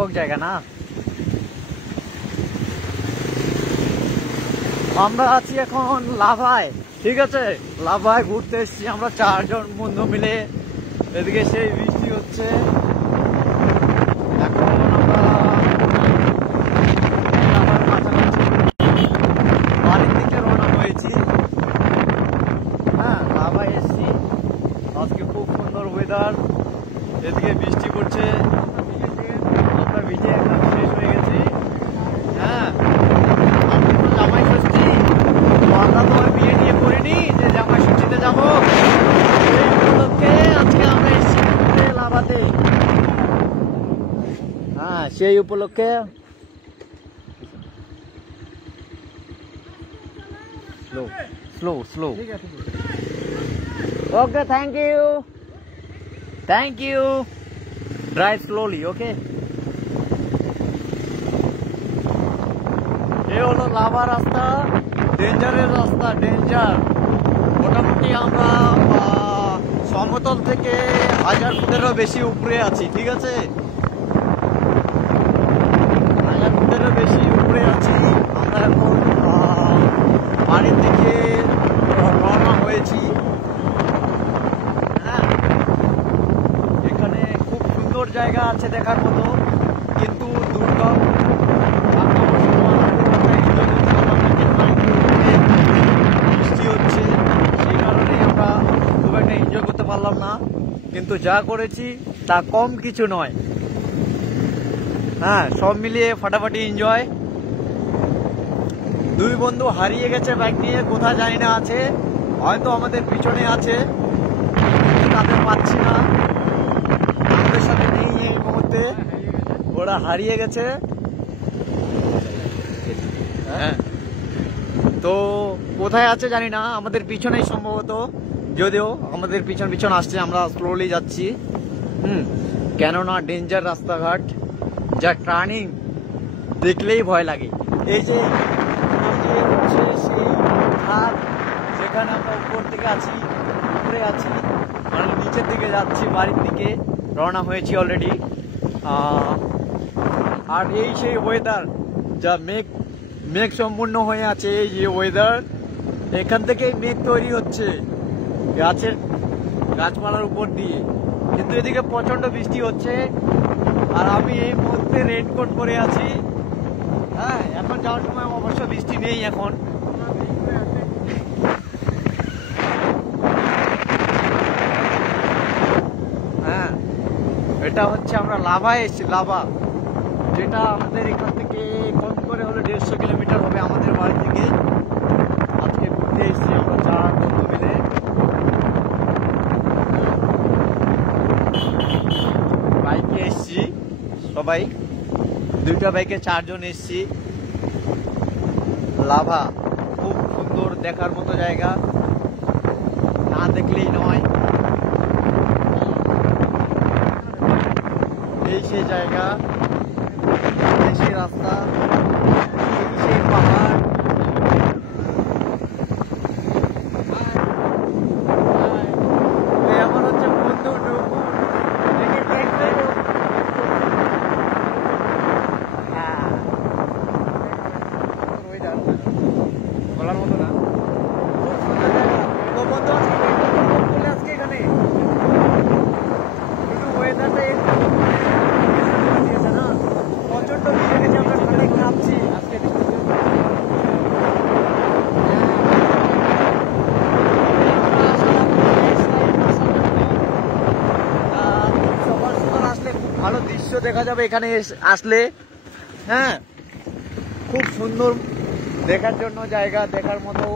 ব্যাপক জায়গা না। আমরা আছি এখন লাভায়, ঠিক আছে? লাভায় ঘুরতে এসেছি আমরা 4 জন বন্ধু মিলে। এদিকে সেই বৃষ্টি হচ্ছে। এখন আমরা লাভার কাছাকাছি বাড়ির দিকে রওনা হয়েছি। হ্যাঁ, লাভায় এসেছি। আজকে খুব সুন্দর ওয়েদার, এদিকে বৃষ্টি পড়ছে। আমরা ভিজে একদম শেষ হয়ে গেছি। হ্যাঁ, জামাই ষষ্ঠী, আমরা তো আর বিয়ে নিয়ে করিনি যে জামাই ষষ্ঠীতে যাবো। এই উপলক্ষে আজকে আমরা এসেছি লাভাতে। হ্যাঁ, সেই উপলক্ষে slow slow slow. Okay, thank you, thank you. Drive slowly, okay. এ হলো লাভা রাস্তা, ডেঞ্জারের রাস্তা, ডেঞ্জার। মোটামুটি আমরা সমতল থেকে 1000 ফুটেরও বেশি উপরে আছি, ঠিক আছে? 1000 ফুটেরও বেশি উপরে আছি। আমরা এখন বাড়ির দিকে রওনা হয়েছি। হ্যাঁ, এখানে খুব সুন্দর জায়গা আছে দেখার মতো, কিন্তু দুর্গম। বৃষ্টি হচ্ছে, সেই কারণে আমরা খুব একটা এনজয় করতে পারলাম না, কিন্তু যা করেছি তা কম কিছু নয়। হ্যাঁ, সব মিলিয়ে ফাটাফাটি এনজয়। 2 বন্ধু হারিয়ে গেছে বাইক নিয়ে, কোথায় জানি না আছে, হয়তো আমাদের পিছনে আছে, তাদের পাচ্ছি না, আমাদের সাথে নেই এই মুহূর্তে। ওরা হারিয়ে গেছে। হ্যাঁ, তো কোথায় আছে জানি না, আমাদের পিছনেই সম্ভবত, যদিও আমাদের পিছন পিছন আসছে, আমরা স্লোলি যাচ্ছি। কেননা ডেঞ্জার রাস্তাঘাট, যা টার্নিং দেখলেই ভয় লাগে। এই যে হচ্ছে সেই ঘাট, যেখানে আমরা উপর থেকে আছি, উপরে আছি, মানে নিচের দিকে যাচ্ছি, বাড়ির দিকে রওনা হয়েছি অলরেডি। আর এই সেই ওয়েদার, যা মেঘ সম্পূর্ণ হয়ে আছে, এই যে ওয়েদার, এখান থেকেই মেঘ তৈরি হচ্ছে গাছপালার উপর দিয়ে। কিন্তু এদিকে প্রচন্ড বৃষ্টি হচ্ছে, আর আমি এই মুহূর্তে রেইনকোট পরে আছি। হ্যাঁ, এখন যাওয়ার সময় অবশ্য বৃষ্টি নেই এখন। হ্যাঁ, এটা হচ্ছে আমরা লাভায় এসেছি, লাভা, যেটা আমাদের এখান থেকে কম করে হলে 150 কিলোমিটার হবে আমাদের বাড়ি থেকে। আজকে ঘুরতে এসেছি আমরা 4 বন্ধু মিলে। বাইকে এসেছি সবাই, 2টা বাইকে 4 জন এসেছি। লাভা খুব সুন্দর দেখার মতো জায়গা, না দেখলেই নয়। এই সেই জায়গা, এই সেই রাস্তা, এই সেই পাহাড়। আমার হচ্ছে বন্ধু ডুকু, বলার মতো না। তো বন্ধু আজকে এখানে ওয়েদারটা দিয়েছে না, প্রচন্ড ভিজে গেছে, আমরা ঠান্ডায় কাঁপছি আজকে। সকাল সকাল আসলে খুব ভালো দৃশ্য দেখা যাবে এখানে আসলে। হ্যাঁ, খুব সুন্দর দেখার জন্য জায়গা, দেখার মতো।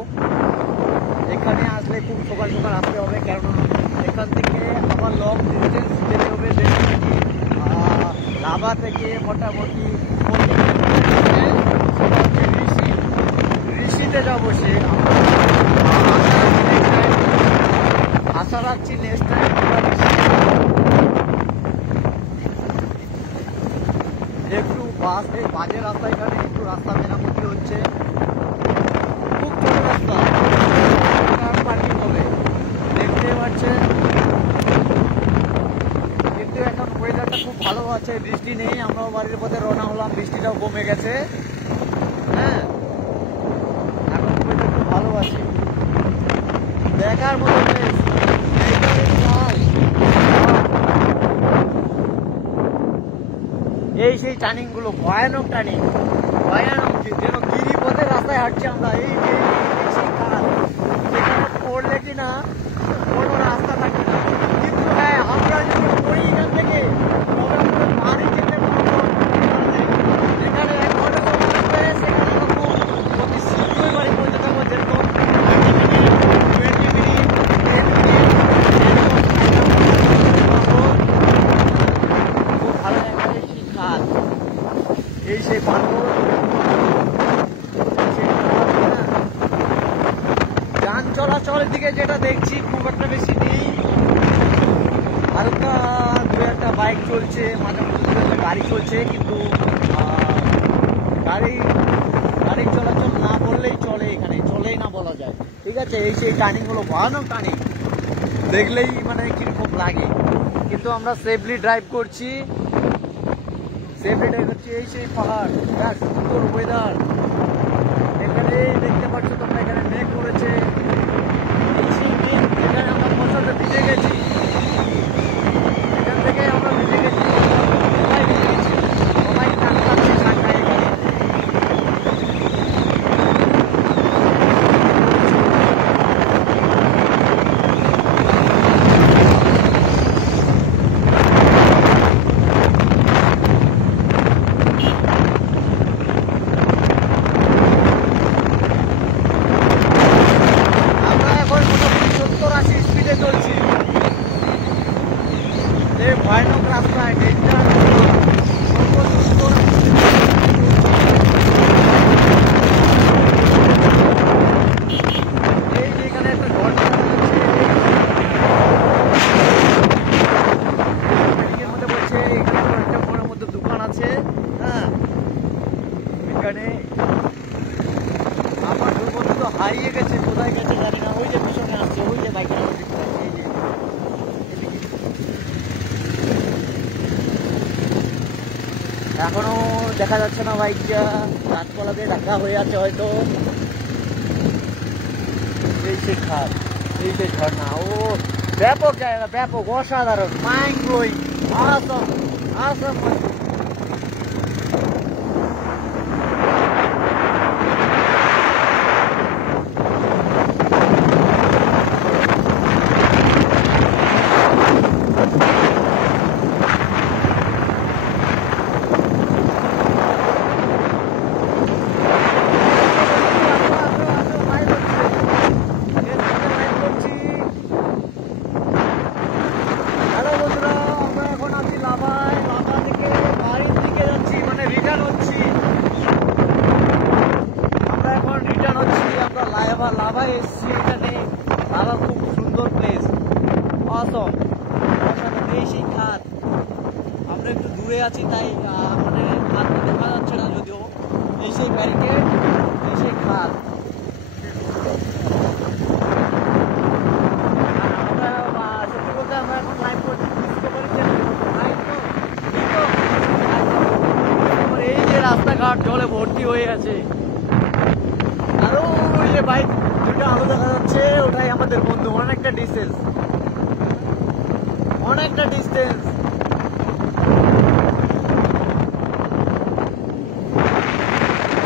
এখানে আসলে খুব সকাল সকাল আসতে হবে, কেননা এখান থেকে আবার লং ডিস্টেন্স যেতে হবে। লাভা থেকে মোটামুটি ঋষিতে যাবো। সে আশা রাখছি নেক্সট টাইম। একটু বাজে রাস্তা, এখানে একটু রাস্তা মেরামতি হচ্ছে, খুব ছোট রাস্তা, পার্কিং হবে, দেখতে পাচ্ছেন। কিন্তু এখন ওয়েদারটা খুব ভালো আছে, বৃষ্টি নেই, আমরাও বাড়ির কমে গেছে। হ্যাঁ, এখন একটু ভালো আছে, দেখার মতো place। এই সেই টার্নিং গুলো ভয়ানক টার্নিং, ভয়ানক, যেন গিরিপথের রাস্তায় হাঁটছি আমরা। এই সেই খাল, যেখানে পড়লে কিনা কোনো রাস্তা থাকে না, কিন্তু হ্যাঁ আমরা যদি পড়ি এখান থেকে তবে আমরা বাড়ি যেতে পারবো। যেখানে 1 ঘন্টা সময় লাগবে সেখানে এরকম অতি শীঘ্রই বাড়ি পৌঁছে যাবো, যেরকম 20 মিনিট 10 মিনিট খুব ভালো একটা সেই খাল, এই সেই পাথর, যান চলাচলের দিকে যেটা দেখছি খুব একটা বেশি নেই, হালকা 2-1টা বাইক চলছে, মাঝে মধ্যে 2-1টা গাড়ি চলছে, কিন্তু গাড়ির চলাচল না বললেই চলে, এখানে চলেই না বলা যায়। ঠিক আছে, এই সেই টার্নিং হলো ভয়ানক টার্নিং, দেখলেই মানে কিরকম লাগে, কিন্তু আমরা সেফলি ড্রাইভ করছি। এই সেই পাহাড়, সুন্দর ওয়েদার, এখানে দেখতে পাচ্ছ তোমরা, এখানে মেঘ করেছে, এই সেই মেঘ, এখানে আমরা বছরটা ভিজে গেছি, এখান থেকে আমরা ভিজে গেছি, সবাই ভিজে গেছি, সবাই কাঁদছে ঠান্ডায় এখানে। ভয়ানক রাস্তায় ডেঞ্জার, এই যেখানে একটা ঝর্ণা মধ্যে বলছে, এখানে একটা ঘরের মধ্যে দোকান আছে। হ্যাঁ, এখানে আমার দুর্গন্ধ তো হারিয়ে গেছে, কোথায় গেছে জানি না। ওই যে পিছনে আসছে, ওই যে বাইকের এই যে এখনো দেখা যাচ্ছে না বাইকটা, গাছপালা দিয়ে ঢাকা হয়ে আছে হয়তো। এই সেই খাল, এই সেই ঝর্ণা, ও ব্যাপক জায়গা, ব্যাপক, অসাধারণ, mind blowing, awesome, awesome। Lava এসছি, এখানে লাভা খুব সুন্দর প্লেস, অসম, অসাধারণ। এই সেই খাত, আমরা একটু দূরে আছি তাই মানে হাতটা দেখা যাচ্ছে না যদিও। এই সেই ব্যারিকেড, এই সেই খাত, আমরা সত্যি বলতে আমরা এখন লাইভ করছি ডিসকভারি চ্যানেল। এই যে রাস্তাঘাট জলে ভর্তি হয়ে আছে, আরো ওই যে বাইক দুটো আলো দেখা যাচ্ছে, ওটাই আমাদের বন্ধু। অনেকটা ডিস্টেন্স, অনেকটা ডিস্টেন্স।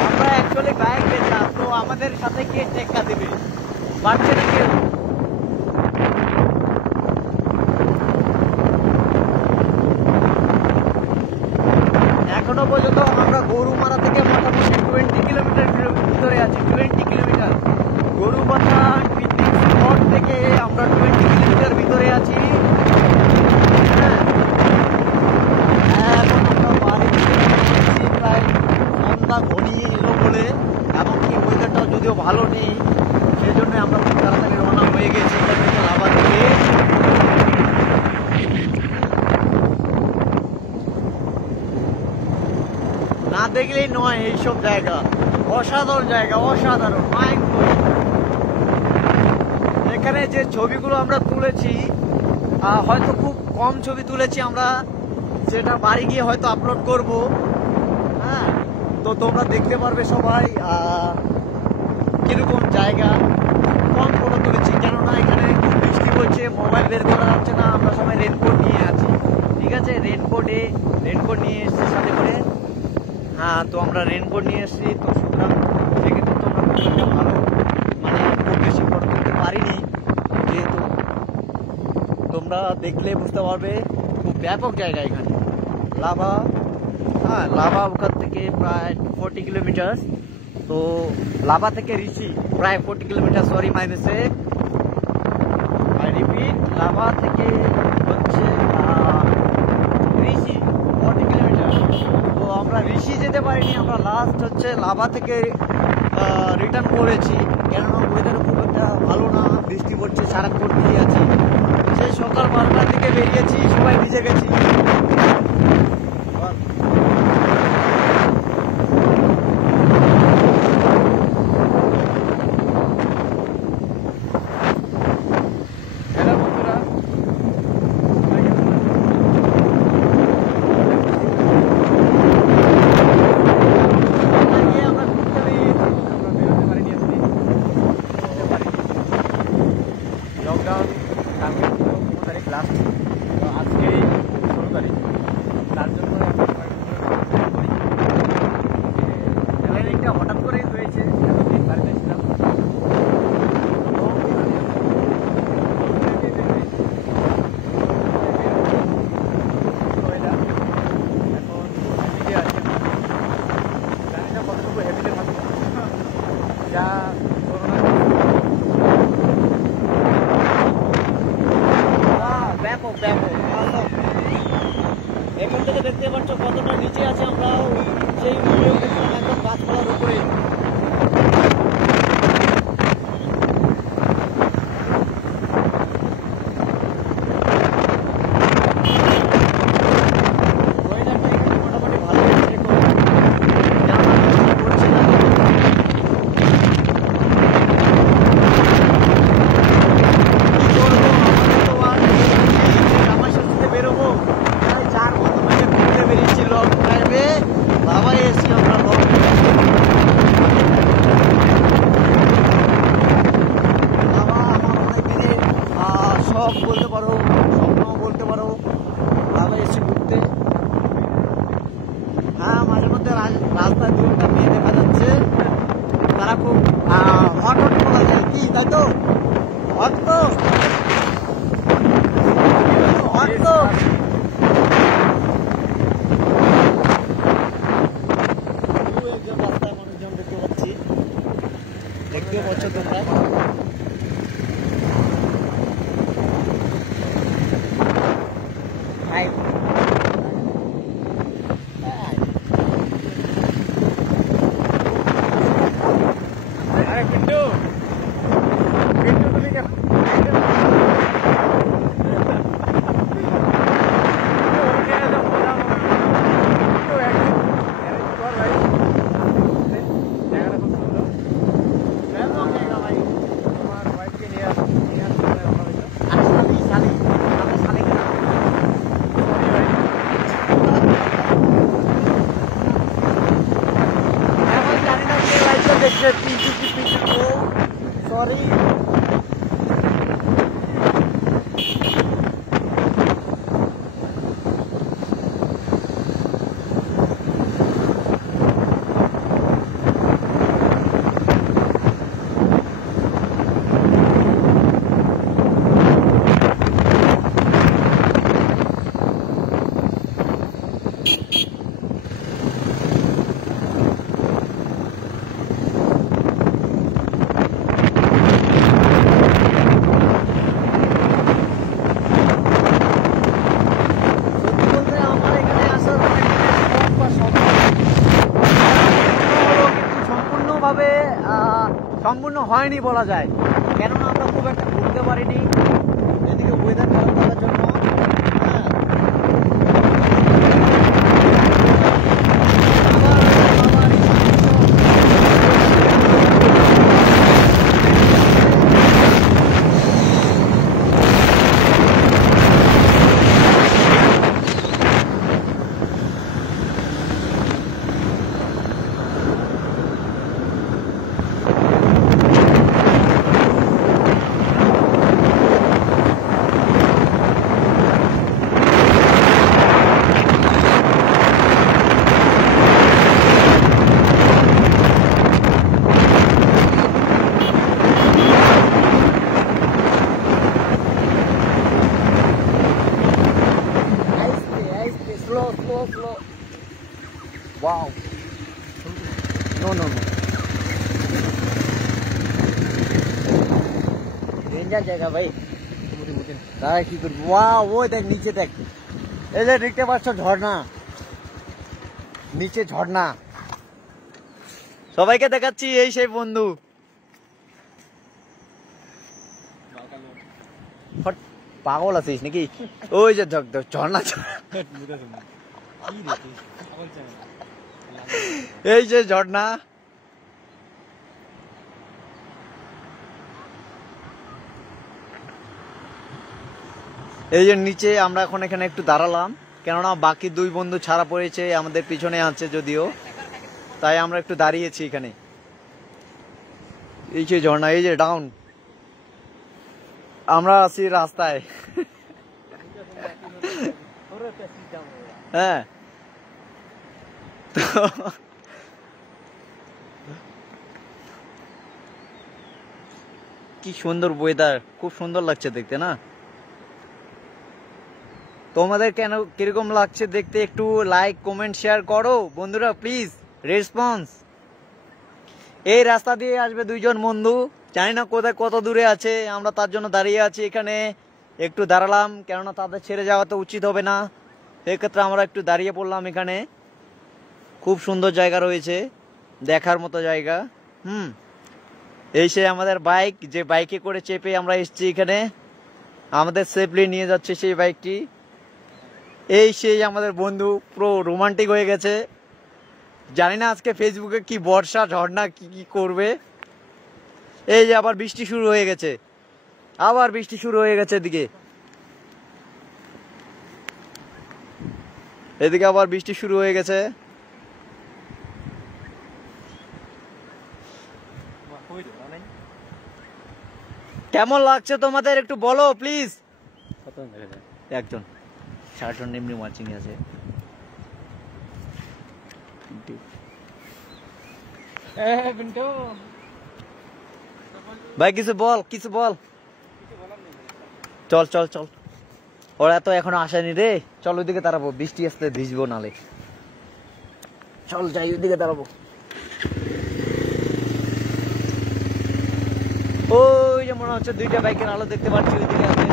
আমরা অ্যাকচুয়ালি বাইক পেতাম, তো আমাদের সাথে কে টেক্কা দেবে, পারছে না কেউ। এখনো পর্যন্ত আমরা গরুমারা থেকে মোটামুটি 20 কিলোমিটার ভিতরে আছি, 20 কিলোমিটার। গরুমারা পিকনিক স্পট থেকে আমরা 20 কিলোমিটার ভিতরে আছি। এখন আমরা বাড়ি প্রায় সন্ধ্যা ঘনিয়ে এলো বলে, এমনকি ওয়েদারটাও যদিও ভালো নেই, সেই জন্য আমরা খুব তাড়াতাড়ি রওনা হয়ে গেছি এখান থেকে লাভা থেকে। না দেখলেই নয়, এইসব জায়গা অসাধারণ জায়গা, অসাধারণ, মাইন্ড ব্লোয়িং। এখানে যে ছবিগুলো আমরা তুলেছি, হয়তো খুব কম ছবি তুলেছি আমরা, যেটা বাড়ি গিয়ে হয়তো আপলোড করব। হ্যাঁ, তো তোমরা দেখতে পারবে সবাই কিরকম জায়গা, কম ফটো তুলেছি কেননা এখানে খুব বৃষ্টি পড়ছে, মোবাইল বের করা হচ্ছে না। আমরা সবাই রেনকোট নিয়ে আছি, ঠিক আছে, রেনকোট নিয়ে এসছি সাথে করে। হ্যাঁ, তো আমরা রেনকোট নিয়ে এসছি, তো সুতরাং সেক্ষেত্রে তোমরা খুব একটা ভালো মানে খুব বেশি ফটো তুলতে পারিনি, যেহেতু তোমরা দেখলে বুঝতে পারবে খুব ব্যাপক জায়গা এখানে। লাভা, হ্যাঁ লাভা ওখান থেকে প্রায় 40 কিলোমিটার। তো লাভা থেকে ঋষি প্রায় 40 কিলোমিটার, সরি মাইনাসে আই রিপিট, লাভা থেকে হচ্ছে ঋষি 40 কিলোমিটার। তো আমরা ঋষি যেতে পারিনি, আমরা লাস্ট হচ্ছে লাভা থেকে রিটার্ন করেছি, কেননা ওয়েদার খুব একটা ভালো না, বৃষ্টি পড়ছে, সারাক্ষণ ভিজে আছি। সেই সকাল 12টার দিকে বেরিয়েছি, সবাই ভিজে গেছি। লকডাউন কালকে ছিল 15 তারিখ লাস্ট, তো আজকে 16 তারিখ, তার জন্য প্ল্যানিংটা হঠাৎ করেই হয়েছে। এতদিন বাড়িতে ছিলাম, এখন হ্যাপিতে আছে, জানি না কতটুকু হ্যাপিতে থাকবো, যা করোনা ব্যাপক ব্যাপক। এখান থেকে দেখতে পাচ্ছ কতটা নিচে আছে আমরা, সেই ভিডিও দেখছিলাম একদম গাছপালার উপরে। ওয়েদারটা এখানে মোটামুটি ভালো আছে, পড়ছে না। বেরোবো প্রায় 4 বছর থেকে ঘুরতে বেরিয়েছিল, বাবা এসছি আমরা। বাবা আমার অনেক দিনের শখ বলতে পারো, স্বপ্ন বলতে পারো, বাবা এসছি ঘুরতে। হ্যাঁ, মাঝে মধ্যে রাস্তায় দুটা মেয়ে দেখা যাচ্ছে, তারা খুব হট হট বলা যায় কি, তাই তো হট তো হট তো। রাস্তায় মানুষজন দেখতে পাচ্ছি, দেখতে পাচ্ছ তোমরা। আরে পিন্টু, পিন্টু তুমি দেখো দেখছে পিন্টু কি পিন্টু, সরি। সম্পূর্ণ হয়নি বলা যায়, কেননা আমরা খুব একটা ঘুরতে পারিনি, এদিকে ওয়েদার খারাপ থাকার জন্য। ডেঞ্জার জায়গা ভাই। দাঁড়া কি করবি? ওই দেখ নিচে দেখ, এই যে দেখতে পাচ্ছ ঝর্ণা, নিচে ঝর্ণা। সবাইকে দেখাচ্ছি, এই সেই বন্ধু। পাগল আছিস নাকি? ওই যে ঝর্ণা, এই যে ঝর্ণা। এই যে নিচে আমরা এখন এখানে একটু দাঁড়ালাম, কেননা বাকি দুই বন্ধু ছাড়া পড়েছে, আমাদের পিছনে আছে যদিও, তাই আমরা একটু দাঁড়িয়েছি এখানে। এই যে ঝর্ণা, এই যে ডাউন, আমরা আছি রাস্তায়। হ্যাঁ, কি সুন্দর ওয়েদার, খুব সুন্দর লাগছে দেখতে না? তোমাদের কেন কিরকম লাগছে দেখতে একটু লাইক কমেন্ট শেয়ার করো বন্ধুরা প্লিজ, রেসপন্স। এই রাস্তা দিয়ে আসবে দুইজন বন্ধু, জানি না কোথায় কত দূরে আছে, আমরা তার জন্য দাঁড়িয়ে আছি এখানে, একটু দাঁড়ালাম, কেননা তাদের ছেড়ে যাওয়া তো উচিত হবে না, সেক্ষেত্রে আমরা একটু দাঁড়িয়ে পড়লাম এখানে। খুব সুন্দর জায়গা রয়েছে, দেখার মতো জায়গা। এই সে আমাদের বাইক, যে বাইকে করে চেপে আমরা এসেছি এখানে, আমাদের সেফলি নিয়ে যাচ্ছে সেই বাইকটি। এই সেই আমাদের বন্ধু, পুরো রোমান্টিক হয়ে গেছে। জানি না আজকে ফেসবুকে কি বর্ষা ঝর্ণা কি কি করবে। এই যে আবার বৃষ্টি শুরু হয়ে গেছে, আবার বৃষ্টি শুরু হয়ে গেছে এদিকে, এদিকে আবার বৃষ্টি শুরু হয়ে গেছে। কেমন লাগছে তোমাদের একটু বলো প্লিজ। একজন 60 জন এমনি ওয়াচিং আছে। ভাই কিছু বল, কিছু বল। চল চল চল, ওরা তো এখনো আসেনি রে, চল ওইদিকে দাঁড়াবো, বৃষ্টি আসতে ভিজবো নালে। চল যাই ওইদিকে দাঁড়াবো। ওই যে মনে হচ্ছে দুইটা বাইকের আলো দেখতে পাচ্ছি, ওইদিকে আছে।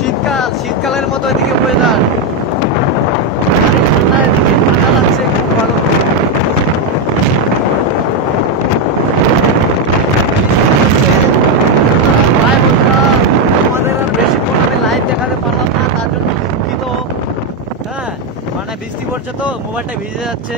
শীতকাল, শীতকালের মতো এদিকে ওয়েদার, ঠান্ডা লাগছে, খুব ভালো। আমাদের আর বেশিক্ষণ আমি লাইভ দেখাতে পারলাম না, তার জন্য দুঃখিত। হ্যাঁ, মানে বৃষ্টি পড়ছে তো মোবাইলটা ভিজে যাচ্ছে।